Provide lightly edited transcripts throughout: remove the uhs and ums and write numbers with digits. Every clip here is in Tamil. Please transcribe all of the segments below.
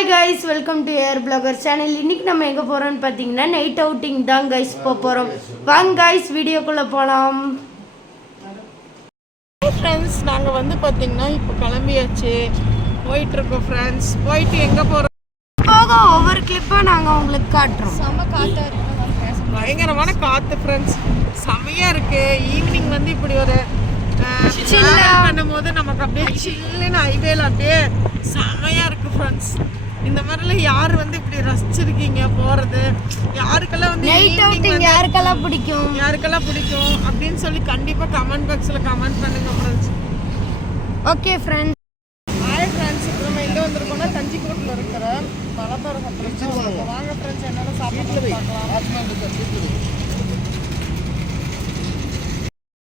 Hi guys, welcome to air blogger channel. இன்னைக்கு நம்ம எங்கே போகிறோம்னு பார்த்தீங்கன்னா நைட் அவுட்டிங் தான் கைஸ் போகிறோம். வாங்க கைஸ் வீடியோக்குள்ளே போகலாம். ஃப்ரெண்ட்ஸ், நாங்கள் வந்து பார்த்தீங்கன்னா இப்போ கிளம்பியாச்சு, போயிட்டுருக்கோம். ஃப்ரெண்ட்ஸ், போயிட்டு எங்கே போகிறோம் போதும் ஒவ்வொரு கிளிப்பாக நாங்கள் உங்களுக்கு காட்டுறோம். செம்ம காற்று, பயங்கரமான காற்று ஃப்ரெண்ட்ஸ், செம்மையாக இருக்குது. ஈவினிங் வந்து இப்படி ஒரு பண்ணும்போது நமக்கு அப்படியே சில்லுன்னு ஹைவேல அப்படியே செம்மையாக இருக்குது ஃப்ரெண்ட்ஸ். இந்த மாதிரிலாம் யார் வந்து இப்படி ரசிச்சிருக்கீங்க போகிறது? யாருக்கெல்லாம் வந்து யாருக்கெல்லாம் பிடிக்கும் அப்படின்னு சொல்லி கண்டிப்பாக கமெண்ட் பாக்ஸில் கமெண்ட் பண்ணுங்க friends. Okay friends. Hi friends, இப்போ நம்ம எங்கே வந்திருக்கோம்னா தஞ்சிக்கோட்டில் இருக்கிற மலபாரம் ஃப்ரெண்ட்ஸ். வாங்க ஃப்ரெண்ட்ஸ், என்னென்ன சாப்பிட்டு பார்க்கலாம்.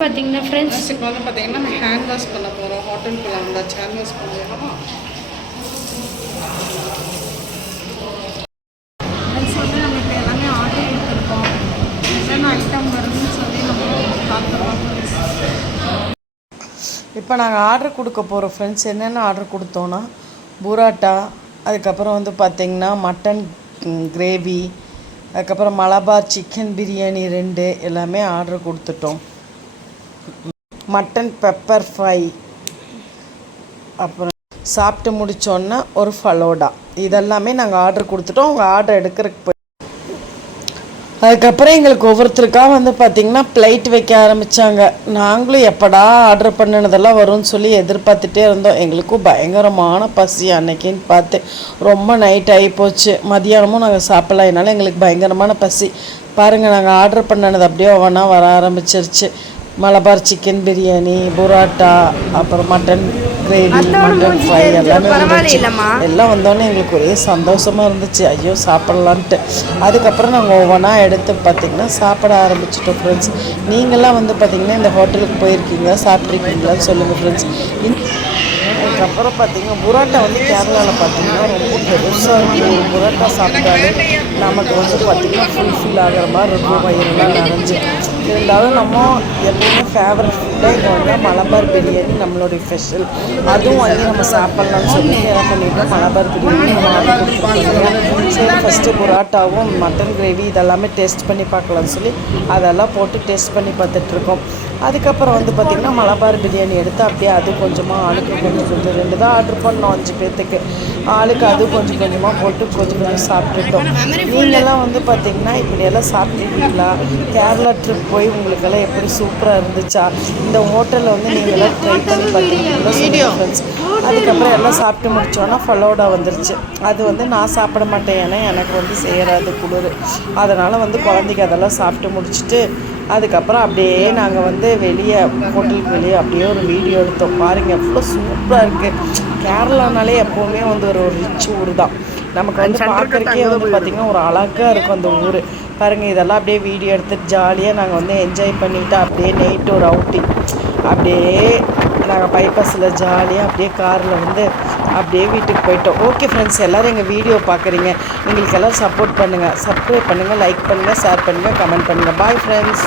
பார்த்தீங்கன்னா ஃப்ரெண்ட்ஸ், இப்போ வந்து பார்த்தீங்கன்னா நம்ம ஹேண்ட் வாஷ் பண்ண போகிறோம். ஹோட்டலுக்குள்ள வந்தாச்சு, ஹேண்ட் வாஷ் பண்ணுவோம். ஃப்ரெண்ட்ஸ் வந்து நம்ம இப்போ எல்லாமே ஆர்டர் கொடுத்துருக்கோம். என்னென்ன ஐட்டம் வருதுன்னு சொல்லி நம்ம பார்த்துருவோம். இப்போ நாங்கள் ஆர்டர் கொடுக்க போகிறோம் ஃப்ரெண்ட்ஸ். என்னென்ன ஆர்டர் கொடுத்தோன்னா புராட்டா, அதுக்கப்புறம் வந்து பார்த்திங்கன்னா மட்டன் கிரேவி, அதுக்கப்புறம் மலபார் சிக்கன் பிரியாணி 2 எல்லாமே ஆர்டர் கொடுத்துட்டோம். மட்டன் பெப்பர் ஃப்ரை, அப்புறம் சாப்பிட்டு முடித்தோன்னா ஒரு ஃபலோடா, இதெல்லாமே நாங்கள் ஆர்டர் கொடுத்துட்டோம். அவங்க ஆர்டர் எடுக்கிறதுக்கு போய் அதுக்கப்புறம் எங்களுக்கு ஒவ்வொருத்தருக்காக வந்து பார்த்திங்கன்னா பிளைட் வைக்க ஆரம்பித்தாங்க. நாங்களும் எப்படா ஆர்டர் பண்ணினதெல்லாம் வரும்னு சொல்லி எதிர்பார்த்துட்டே இருந்தோம். எங்களுக்கும் பயங்கரமான பசி அன்னைக்குன்னு பார்த்து ரொம்ப நைட் ஆகிப்போச்சு. மதியானமும் நாங்கள் சாப்பிடலாம், என்னால் எங்களுக்கு பயங்கரமான பசி. பாருங்கள், நாங்கள் ஆர்டர் பண்ணினது அப்படியே ஒவ்வொன்றா வர ஆரம்பிச்சிருச்சு. மலபார் சிக்கன் பிரியாணி, புராட்டா, அப்புறம் மட்டன் கிரேவி, மட்டன் ஃப்ரை எல்லாமே வந்துச்சு. எல்லாம் வந்தோடனே எங்களுக்கு ஒரே சந்தோஷமாக இருந்துச்சு, ஐயோ சாப்பிட்லான்ட்டு. அதுக்கப்புறம் நாங்கள் ஒவ்வொன்றா எடுத்து பார்த்திங்கன்னா சாப்பிட ஆரம்பிச்சிட்டோம் ஃப்ரெண்ட்ஸ். நீங்கள்லாம் வந்து பார்த்திங்கன்னா இந்த ஹோட்டலுக்கு போயிருக்கீங்க, சாப்பிட்ருக்கீங்களான்னு சொல்லுங்கள் ஃப்ரெண்ட்ஸ். அதுக்கப்புறம் பார்த்திங்கன்னா புரோட்டா வந்து கேரளாவில் பார்த்திங்கன்னா ரொம்ப பெருசாக இருக்கும். ஒரு புரோட்டா சாப்பிட்டாலே நமக்கு வந்து பார்த்திங்கன்னா ஃபுல்ஃபில் ஆகிற மாதிரி இருக்கும், வயிறுலாம் நிறைஞ்சு. இருந்தாலும் நம்ம எப்போவுமே ஃபேவரட் ஃபுட்டாக இங்கே வந்து மலபார் பிரியாணி நம்மளுடைய ஸ்பெஷல். அதுவும் வாங்கி நம்ம சாப்பிட்லான்னு சொல்லி என்ன பண்ணிவிட்டோம், மலபார் பிரியாணி நம்ம ஆர்டர் கொடுத்துருக்கோம். சரி, ஃபஸ்ட்டு புரோட்டாவும் மட்டன் கிரேவி இதெல்லாமே டேஸ்ட் பண்ணி பார்க்கலான்னு சொல்லி அதெல்லாம் போட்டு டேஸ்ட் பண்ணி பார்த்துட்ருக்கோம். அதுக்கப்புறம் வந்து பார்த்திங்கன்னா மலபார் பிரியாணி எடுத்து அப்படியே அது கொஞ்சமாக ஆளுக்கு கொஞ்சம் 2 தான் ஆர்டர் பண்ணோம், 5 பேர்த்துக்கு. ஆளுக்கு அது கொஞ்சம் கொஞ்சமாக போட்டு கொஞ்சம் சாப்பிட்டுட்டோம். நீங்கள்லாம் வந்து பார்த்திங்கன்னா இப்படியெல்லாம் சாப்பிட்ருக்கீங்களா? கேரளா ட்ரிப் போய் உங்களுக்கெல்லாம் எப்படி சூப்பராக இருந்துச்சா? இந்த ஹோட்டலில் வந்து நீங்கள்லாம் ட்ரை பண்ணி பார்த்துருக்கீங்களா ஃப்ரெண்ட்ஸ்? அதுக்கப்புறம் எல்லாம் சாப்பிட்டு முடித்தோன்னா ஃபலோடா வந்துருச்சு. அது வந்து நான் சாப்பிட மாட்டேன், ஏன்னா எனக்கு வந்து சேராது குளிர். அதனால் வந்து குழந்தைக்கு அதெல்லாம் சாப்பிட்டு முடிச்சுட்டு அதுக்கப்புறம் அப்படியே நாங்கள் வந்து வெளியே ஹோட்டலுக்கு வெளியே அப்படியே ஒரு வீடியோ எடுத்தோம். பாருங்கள், எவ்வளோ சூப்பராக இருக்குது. கேரளானாலே எப்போவுமே வந்து ஒரு ரிச் ஊர் தான். நமக்கு வந்து பார்க்குறக்கே வந்து பார்த்திங்கன்னா ஒரு அழகாக இருக்கும் அந்த ஊர். பாருங்கள், இதெல்லாம் அப்படியே வீடியோ எடுத்துட்டு ஜாலியாக நாங்கள் வந்து என்ஜாய் பண்ணிவிட்டு அப்படியே நைட்டு ஒரு அவுட்டிங் அப்படியே நாங்கள் பைபாஸில் ஜாலியாக அப்படியே காரில் வந்து அப்படியே வீட்டுக்கு போயிட்டோம். ஓகே ஃப்ரெண்ட்ஸ், எல்லோரும் எங்கள் வீடியோ பார்க்குறீங்க, எங்களுக்கு எல்லோரும் சப்போர்ட் பண்ணுங்கள், சப்ஸ்கிரைப் பண்ணுங்கள், லைக் பண்ணுங்கள், ஷேர் பண்ணுங்கள், கமெண்ட் பண்ணுங்கள். Bye friends.